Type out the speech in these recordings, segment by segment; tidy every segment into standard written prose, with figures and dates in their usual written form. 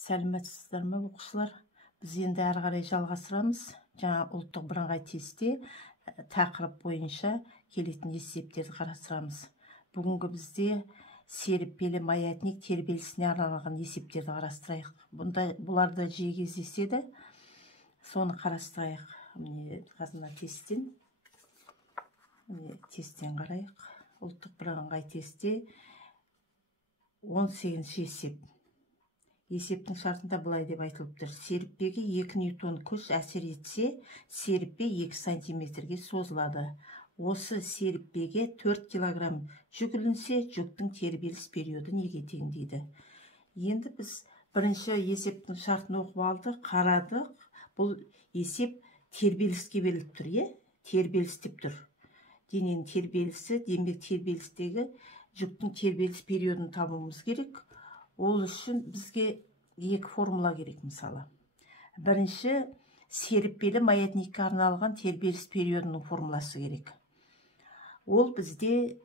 Сәлеметсіздер ме оқушылар? Біз енді әрі қарай жалғастырамыз. Жаңа ұлттық бірыңғай тестте тақырып бойынша келетін есептерді қарастырамыз. Бүгінгі бізде серіппелі маятник тербелісіне арналған есептерді қарастырайық. Бұларды жиі кездеседі. Соны қарастырайық. Міне қазына тесттен қарайық. Ұлттық бірыңғай тестте 18-ші есеп. Есептің шартында былай деп айтылып тұр. Серіппеге 2 ньютон күш әсер етсе, серіппе 2 сантиметрге созылады. Осы серіппеге 4 килограмм жүк ілінсе, жүктің тербеліс периоды неге тең дейді. Енді біз бірінші есептің шартын оқып алдық, қарадық. Бұл есеп тербеліске беріліп тұр, тербеліс деп тұр. Дененің тербелісі, демек тербелістегі жүктің тербеліс периодын табуымыз керек. Ол үшін бізге екі формула керек мысалы. Бірінші, серіппелі маятникке арналған тербеліс периодының формуласы керек. Ол бізде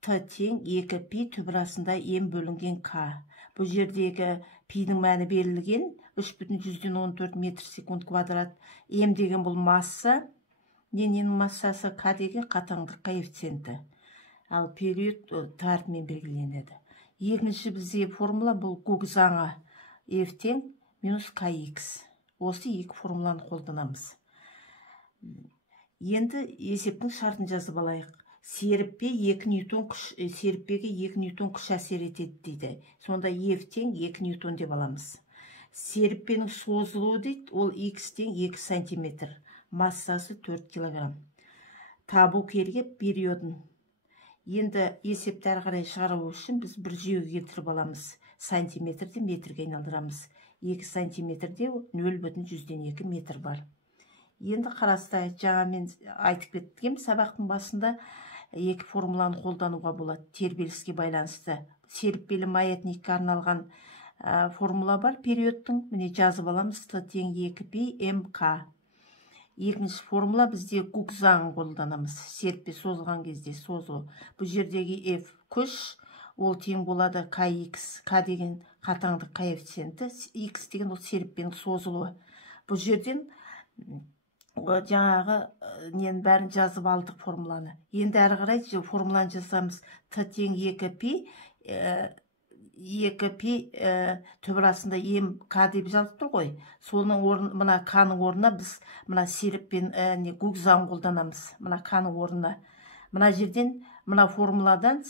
Т тең 2 пи түбірасында М бөлінген К. Бұл жердегі пидің мәні берілген 3,14 метр секунд квадрат. М деген бұл масса, дененің массасы, К деген қатаңдық коэффициенті. Ал период тарпымен белгіленеді. Екінші бізде формула бұл Гук заңы F тең минус Kx. Осы екі формуланы қолданамыз. Енді есептің шартын жазып алайық. Серіппеге 2 ньютон күш әсер етеді дейді. Сонда F тең 2 ньютон деп аламыз. Серіппенің созылуы дейді, ол X тең 2 сантиметр. Массасы 4 килограмм. Табу керек периодын. Енді есепті әрі қарай шығару үшін біз бір жүйеге келтіріп аламыз. Сантиметрді метрге айналдырамыз. 2 сантиметрде 0,2 метр бар. Енді қарастайық, жаңа мен айтып кеттім, сабақтың басында екі формуланы қолдануға болады. Тербеліске байланысты. Серіппелі маятникке арналған формула бар периодтың. Міне жазып аламыз. Т тең 2 пи МК. Екінші формула бізде Гук заңын қолданамыз. Серіппе созылған кезде созылу. Бұл жердегі F күш, ол тең болады Kx. К деген қатаңдық коэффициенті, X деген ол серіппенің созылуы. Бұл жерден жаңағы ненің бәрін жазып алдық формуланы. Енді әрі қарай формуланы жазамыз. Т тең 2 пи 2 пи түбірасында М К деп жазып тұр ғой. Соның орнына, мына К-ның орнына біз мына серіппен Гук заңын қолданамыз. Мына К-ның орнына. Мына жерден, мына формуладан,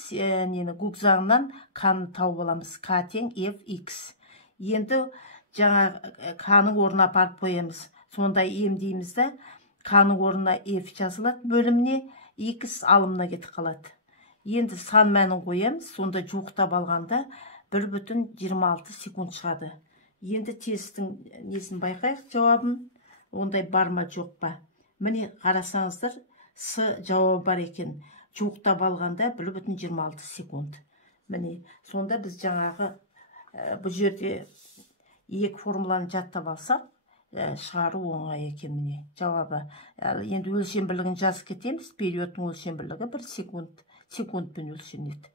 Гук заңынан К-ны тауып аламыз. К тең Fx. Енді жаңа К-ның орнына апарып қоямыз. Сонда М дейміз де, К-ның орнына F жазылады бөліміне, X алымына кетіп қалады. Енді сан мәнін қоямыз. Сонда жуықтап алғанда 1,26 секунд шығады. Енді тесттің несін байқайық, жауабын. Ондай бар ма, жоқ па? Міне қарасаңыздар, С жауабы бар екен. Жуықтап алғанда 1,26 секунд. Міне, сонда біз жаңағы бұл жерде екі формуланы жаттап алсақ, шығару оңай екен. Міне жауабы. Енді өлшем бірлігін жазып кетеміз. Периодтың өлшем бірлігі 1 секундпен өлшенеді.